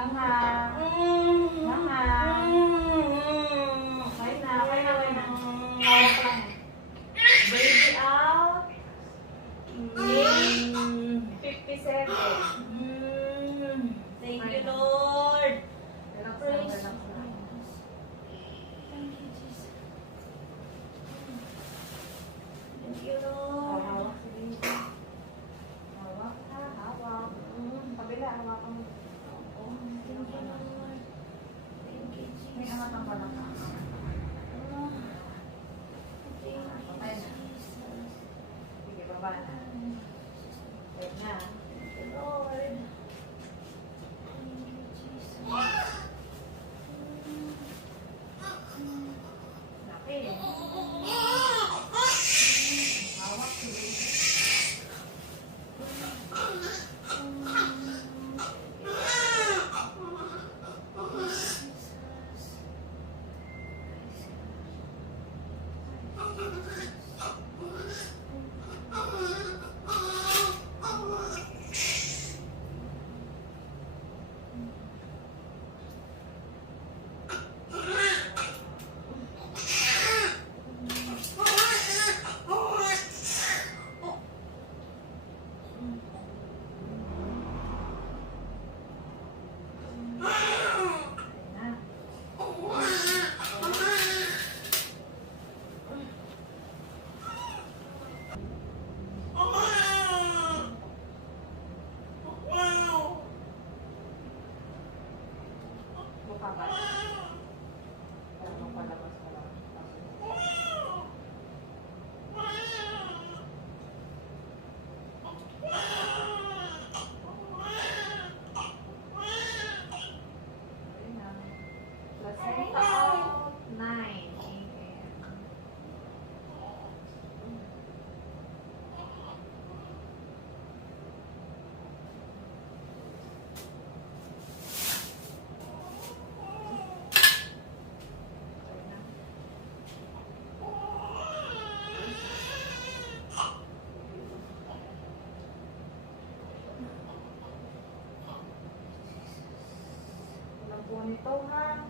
Hanga. Hanga. Okay na, okay na, okay na. Hawak lang. Baby out. 57. Thank you, Lord. Relax lang, Praise relax lang. Thank you, Jesus. Thank you, Lord. Hawak si baby. Hawak ha, hawak. Kabila, hawakan mo. Thank you, Lord. Thank you, May Jesus. angat ang palaka. Thank you, Jesus. Sige, baba na. Wait na. Thank you, Lord. Thank you, Jesus. Laki. Hawak si baby. Mukha ba? Para mapalabas ka lang. Ayun na. Placenta out, 9 a.m. Ayun na. Walang po nito ha.